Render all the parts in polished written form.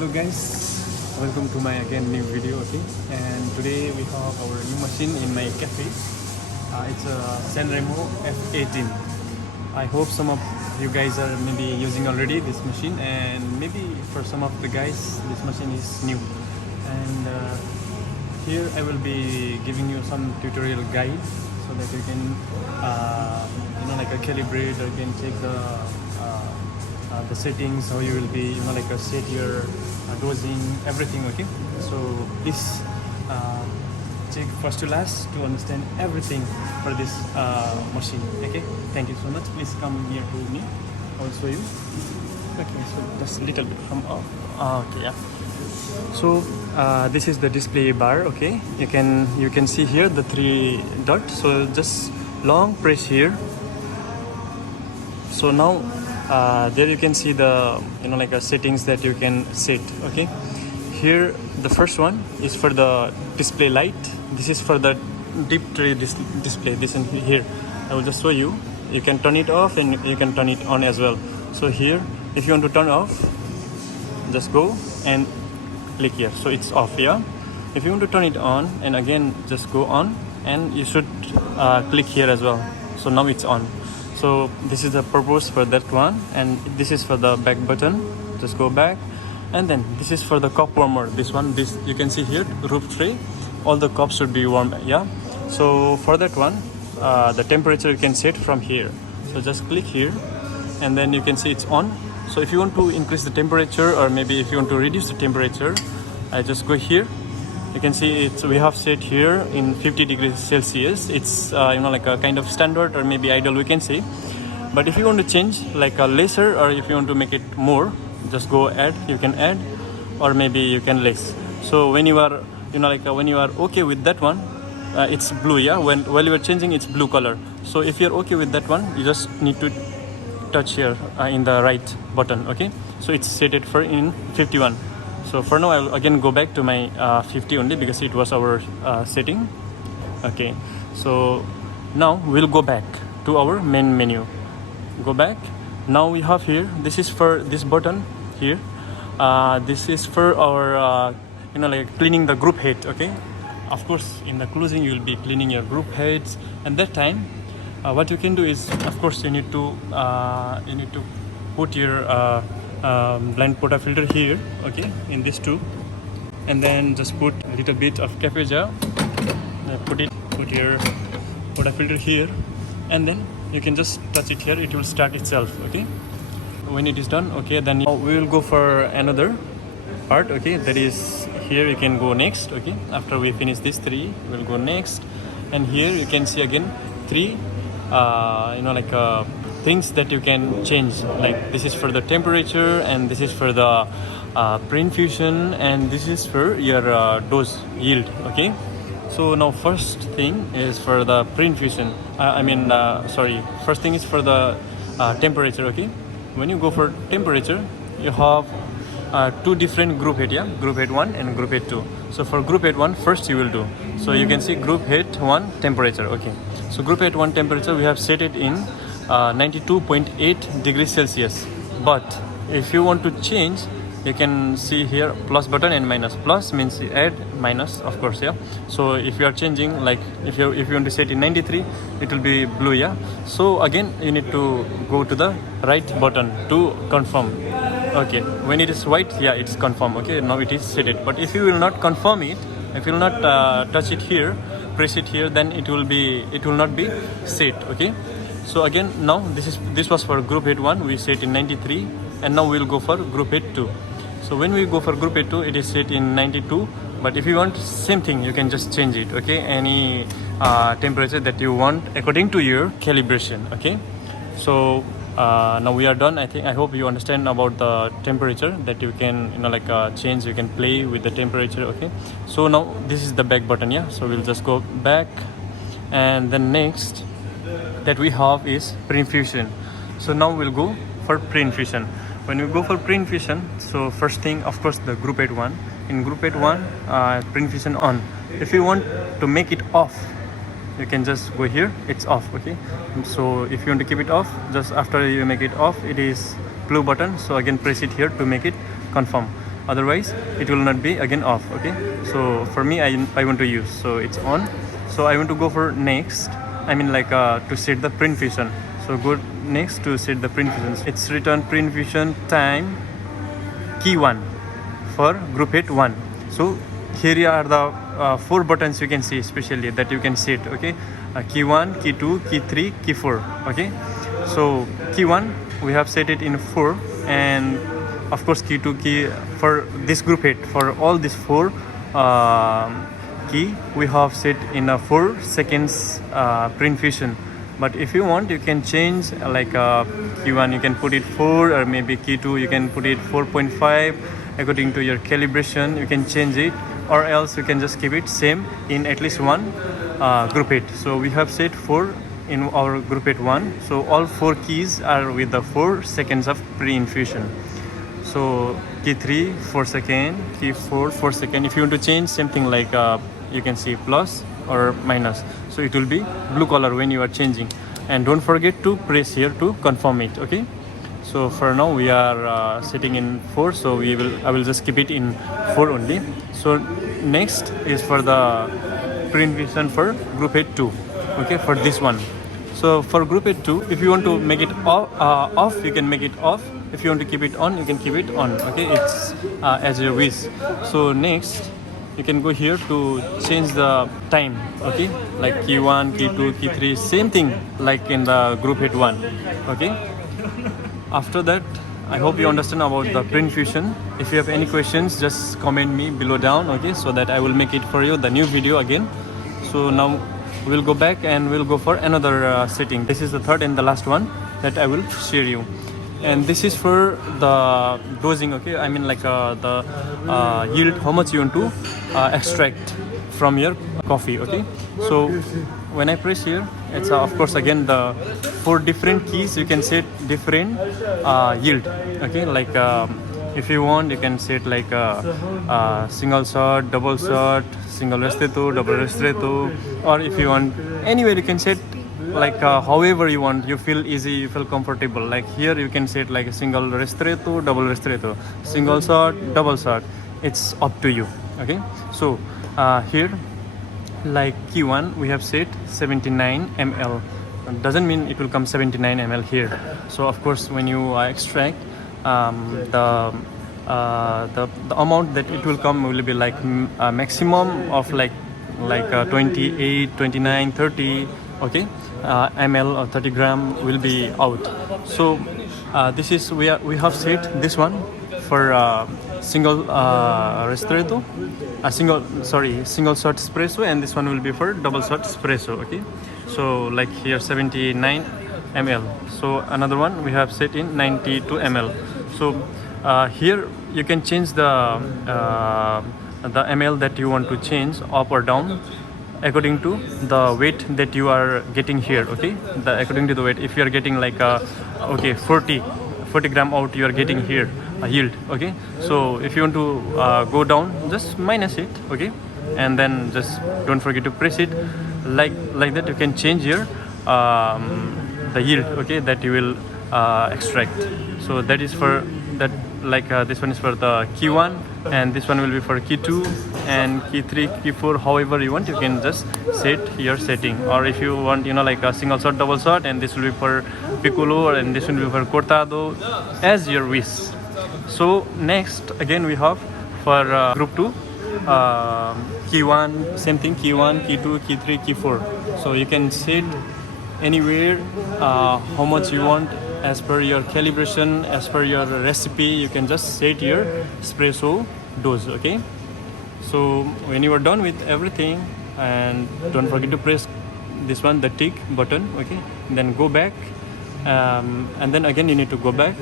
Hello guys, welcome to my again new video. Okay, and today we have our new machine in my cafe. It's a Sanremo F18. I hope some of you guys are maybe using already this machine, and maybe for some of the guys this machine is new. And here I will be giving you some tutorial guide so that you can like calibrate or you can check the settings, how you will be set your dosing, everything. Okay, so please check first to last to understand everything for this machine. Okay, thank you so much. Please come near to me, I will show you. Okay, so just a little bit from off. Okay, yeah. So this is the display bar. Okay, you can see here the 3 dots. So just long press here. So now there you can see the settings that you can set. Okay, here the first one is for the display light. This is for the deep tray display. This in here I will just show you. You can turn it off and you can turn it on as well. So here if you want to turn off, just go and click here, so it's off. Yeah, if you want to turn it on, and again just go on, and you should click here as well. So now it's on. So this is the purpose for that one, and this is for the back button. Just go back, and then this is for the cup warmer. This you can see here, roof tray. All the cups should be warm. Yeah. So for that one, the temperature you can set from here. So just click here, and then you can see it's on. So if you want to increase the temperature, or maybe if you want to reduce the temperature, I just go here. You can see we have set here in 50 degrees Celsius. It's like a kind of standard or maybe ideal, we can say. But if you want to change like a lesser, or if you want to make it more, just go add. You can add, or maybe you can less. So when you are when you are okay with that one, it's blue. Yeah, while you are changing, it's blue color. So if you're okay with that one, you just need to touch here in the right button. Okay, so it's set it for in 51. So for now I'll again go back to my 50 only, because it was our setting. Okay, so now we'll go back to our main menu. Go back. Now we have here, this is for this button here. This is for our cleaning the group head. Okay, of course in the closing you will be cleaning your group heads, and that time what you can do is, of course, you need to put your blind portafilter here. Okay, in this too, and then just put a little bit of cafe jar. Put your portafilter here, and then you can just touch it here. It will start itself. Okay, when it is done, okay, then we will go for another part. Okay, that is here you can go next. Okay, after we finish these 3, we'll go next, and here you can see again 3 things that you can change. Like this is for the temperature, and this is for the pre-infusion, and this is for your dose yield. Okay, so now first thing is for the pre-infusion. First thing is for the temperature. Okay, when you go for temperature, you have 2 different group head. Yeah, group head 1 and group head 2. So for group head 1 first you will do. So you can see group head 1 temperature. Okay, so group head 1 temperature we have set it in 92.8 degrees Celsius. But if you want to change, you can see here plus button and minus. Plus means you add, minus of course. Yeah, so if you are changing, like if you want to set in 93, it will be blue. Yeah, so again you need to go to the right button to confirm. Okay, when it is white, yeah, it's confirm. Okay, now it is set it. But if you will not confirm it, if you will not touch it here, press it here, then it will not be set. Okay, so again now this was for group head 1, we set in 93, and now we'll go for group head 2. So when we go for group head 2, it is set in 92. But if you want same thing, you can just change it. Okay, any temperature that you want according to your calibration. Okay, so now we are done. I hope you understand about the temperature, that you can change, you can play with the temperature. Okay, so now this is the back button. Yeah, so we'll just go back, and then next that we have is pre-infusion. So now we'll go for pre-infusion. When we go for pre-infusion, so first thing, of course, the group head 1. In group head 1, pre-infusion on. If you want to make it off, you can just go here, it's off. Okay, so if you want to keep it off, just after you make it off, it is blue button. So again press it here to make it confirm. otherwise it will not be again off. Okay, so for me I want to use, so it's on. So I want to go for next, I mean like to set the print fusion. So go next to set the print fusion. It's written print fusion time key 1 for group head 1. So here are the 4 buttons you can see especially that you can set. Okay, key 1, key 2, key 3, key 4. Okay, so key 1 we have set it in 4, and of course key 2 key for this group head, for all these 4 key we have set in a 4 seconds print fusion. But if you want, you can change like key 1 you can put it 4, or maybe key 2 you can put it 4.5 according to your calibration. You can change it, or else you can just keep it same in at least one group head. So we have set 4 in our group head 1, so all 4 keys are with the 4 seconds of pre-infusion. So key 3 4 second, key 4 4 second. If you want to change something like you can see plus or minus, so it will be blue color when you are changing. And don't forget to press here to confirm it. Okay, so for now we are setting in 4, so I will just keep it in 4 only. So next is for the print vision for group head 2. Okay, for this one. So for group head 2, if you want to make it off, you can make it off. If you want to keep it on, you can keep it on. Okay, it's as your wish. So next you can go here to change the time. Okay, like key 1, key 2, key 3, same thing like in the group head 1. Okay, after that I hope you understand about the print fusion. If you have any questions, just comment me below down. Okay, so that I will make it for you the new video again. So now we'll go back and we'll go for another setting. This is the third and the last one that I will share you, and this is for the dosing. Okay, I mean like the yield, how much you want to extract from your coffee. Okay, so when I press here, it's of course again the 4 different keys. You can set different yield. Okay, like if you want, you can set like single shot, double shot, single ristretto, double ristretto, or if you want anywhere you can set like however you want. You feel easy, you feel comfortable. Like here you can set like a single ristretto, double ristretto, single shot, double shot. It's up to you. Okay, so here like key 1 we have set 79 ml. Doesn't mean it will come 79 ml here. So of course when you extract the amount that it will come will be like a maximum of like 28, 29, 30. Okay, ml or 30 gram will be out. So this is we have set this one for single ristretto, single shot espresso, and this one will be for double shot espresso. Okay, so like here 79 ml. So another one we have set in 92 ml. So here you can change the ml that you want to change up or down according to the weight that you are getting here. Okay, according to the weight, if you are getting like okay 40 gram out, you are getting here a yield. Okay, so if you want to go down, just minus it. Okay, and then just don't forget to press it like that. You can change your the yield. Okay, that you will extract. So that is for that, like this one is for the key 1, and this one will be for key 2 and key 3, key 4. However you want, you can just set your setting. Or if you want, you know, like a single shot, double shot, and this will be for piccolo, and this will be for cortado, as your wish. So next again we have for group 2 key 1, same thing, key 1, key 2, key 3, key 4. So you can set anywhere how much you want as per your calibration, as per your recipe. You can just set your espresso dose. Okay, so when you are done with everything, and don't forget to press this one, the tick button. Okay, and then go back, and then again you need to go back,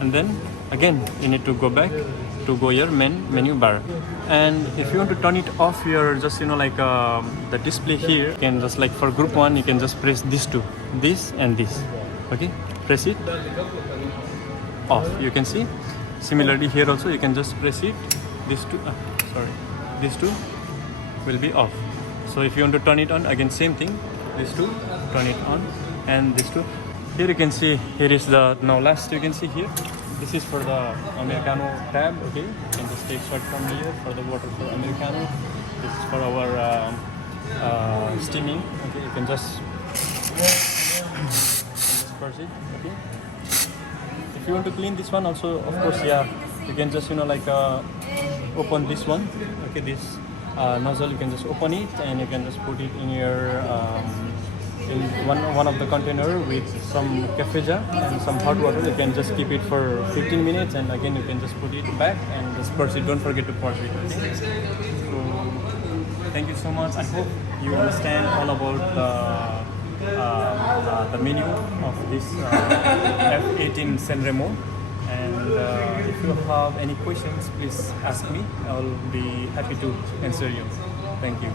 and then again you need to go back to go your menu bar. And if you want to turn it off, your just, you know, like the display here, you can just, like for group 1 you can just press these two, this and this. Okay, press it off. You can see similarly here also you can just press it, these two these two will be off. So if you want to turn it on, again same thing, these two, turn it on, and these two. Here you can see, here is the, now last you can see here, This is for the Americano tab, okay? You can just take shot from here for the water for Americano. This is for our steaming, okay? You can just press it, okay? If you want to clean this one also, of course, yeah, you can just, open this one, okay? This nozzle, you can just open it and you can just put it in your in one of the container with some cafe jar and some hot water. You can just keep it for 15 minutes and again you can just put it back and just purge it. Don't forget to purge it, okay? So thank you so much. I hope you understand all about the menu of this F18 Sanremo. And if you have any questions, please ask me. I'll be happy to answer you. Thank you.